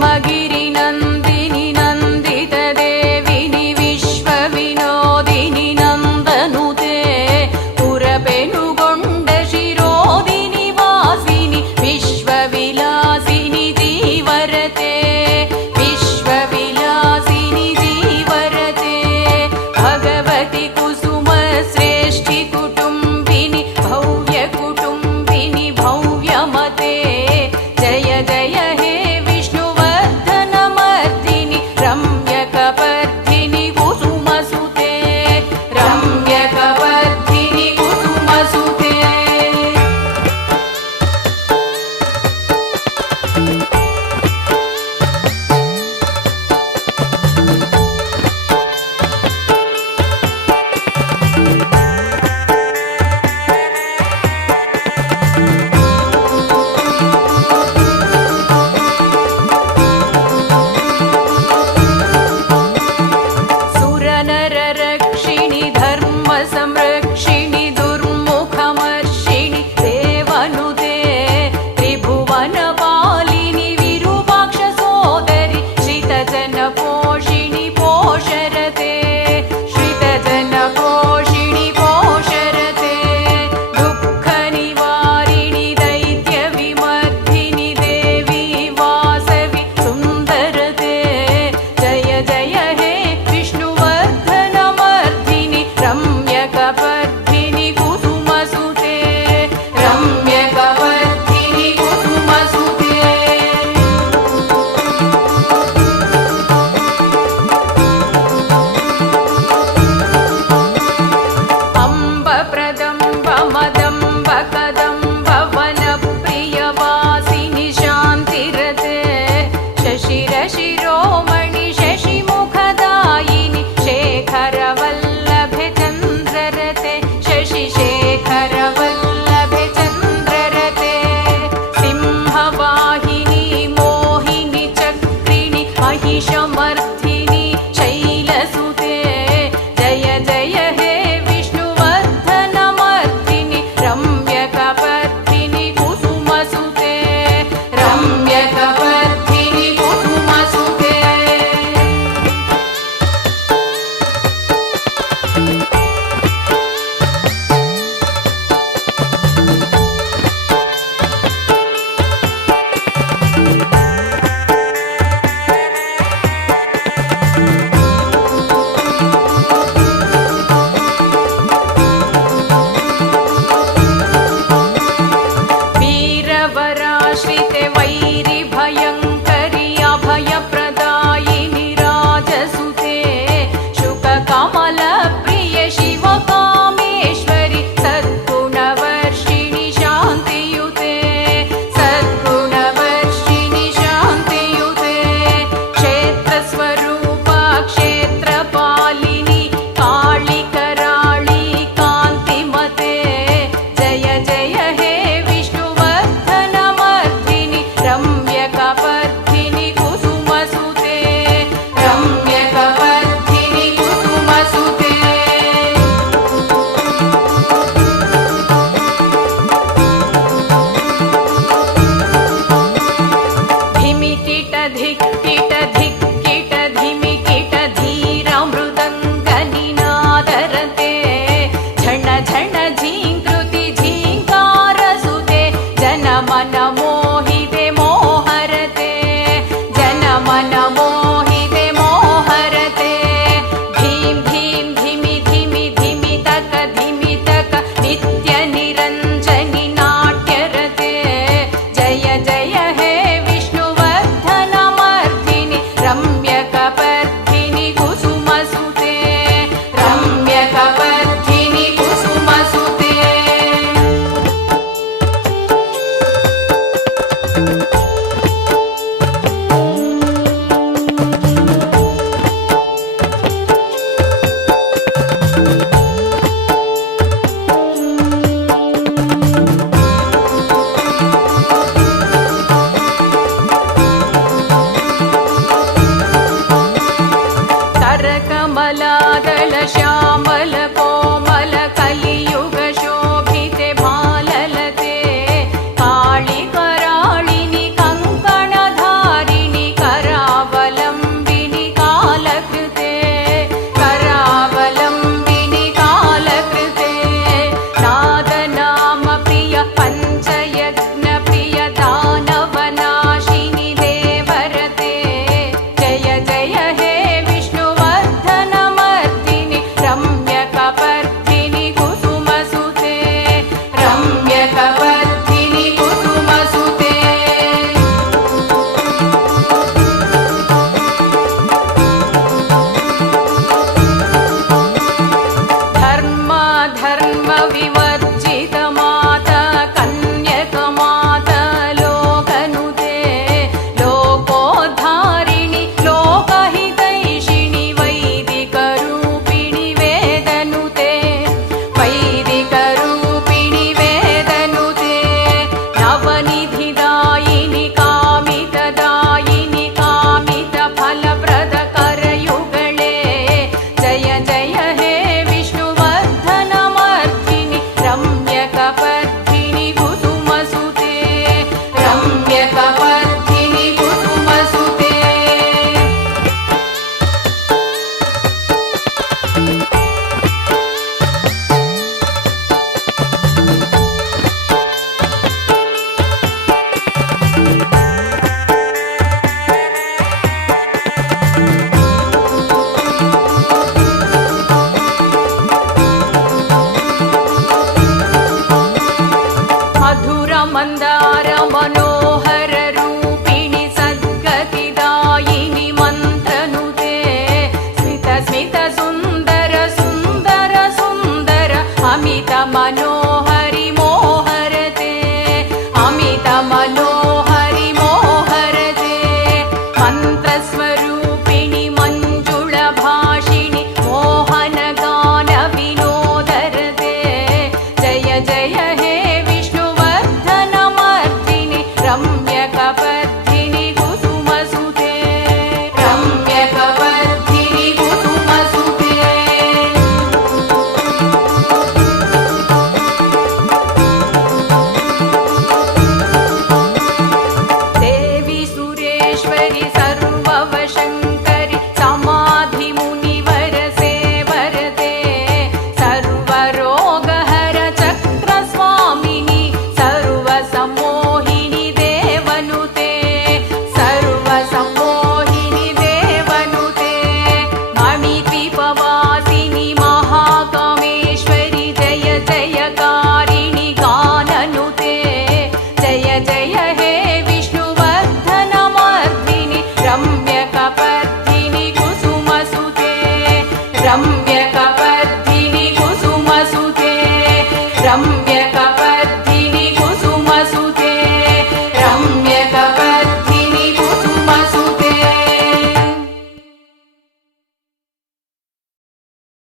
हिमगिरिनन्दिनि नन्दितदेविनि विश्वविनोदिनि नन्दनुते पुरपेनुगोण्ड शिरोदिनि वासिनि विश्वविलासिनि जीवरते विश्वविलासिनि जीवरते भगवति कुसुमश्रेष्ठि कुटुम्बिनि भव्यकुटुम्बिनि भव्यमते जय जय हे विष्णुवर्धनमर्दिनि रम्यकपर्दिनि कुसुमसुते रम्यकपर्दिनि कुसुमसुते सुरनररक्षिणि धर्मसंरक्षिणि दुर्मुखमर्षिणि देवनुते त्रिभुवनपालिनि विरूपाक्षसोदरि श्रितजनपोषिणि पोषरते श्रितजनपोषिणि पोषरते दुःखनिवारिणि दैत्यविमर्दिनि देवी वासवि सुन्दरते जय जय हे विष्णुवर्धनमर्दिनि रम्यकपर्दिनि कुसुमसुते रम्यकपर्दिनि कुसुमसुते अम्बप्रदम्ब मदम्ब कदम्ब वनप्रियवासिनि शान्तिरते शशिरशिरोमणि शशिमुखदायिनि शेखरवल्लभे चन्द्ररते शशिशेखरवल्लभे चन्द्ररते सिंहवाहिनि मोहिनि चक्रिणि महिषमर्दिनि शैलसुते जय जय हे विष्णुवर्धनमर्दिनि रम्यकपर्दिनि कुसुमसुते रम्यकपर्दिनि कुसुमसुते वीरवराश्रिते वैरिभयङ्करि अभयप्रदायिनि राजसुते शुककमलप्रिये शिवकामेश्वरि सद्गुणवर्षिणि शान्तियुते सद्गुणवर्षिणि शान्तियुते क्षेत्रस्वरूपा क्षेत्रपालिनि कालिकराळि कान्तिमते जय जय हे विष्णुवर्धनमर्दिनि रम्यकपर्दिनि कुसुमसुते रम्यकपर्दिनि कुसुमसुते धिमिकिट धिक्किट धिक्किट धिमिकिट धीरमृदङ्गनिनादरते झण झण झीङ्कृति झीङ्कारसुते जनमन मोहिते मोहरते जनमन मोहिते मोहरते धीं धीं धिमि धिमि धिमि तक नित्यनिरञ्जनि नाट्यरते जय जय हे विष्णुवर्धनमर्दिनि मन्त्रस्वरूपिणि मञ्जुळभाषिणि मोहनगानविनोदरते जय जय हे विष्णुवर्धनमर्दिनि रम्यकपर्दिनि कुसुमसुते रम्यकपर्दिनि कुसुमसुते देवी सुरेश्वरि सर्ववशङ्करि समाधिमुनिवरसेवरते सर्वरोगहर चक्रस्वामिनि सर्वसम्मोहिनि देवनुते सर्वसम्मोहिनि देवनुते मणिद्वीपवासिनि महाकामेश्वरि जय जयकारिणि गाननुते जय जय हे विष्णुवर्धनमर्दिनि रम्यकपर्दिनि कुसुमसुते रम्यक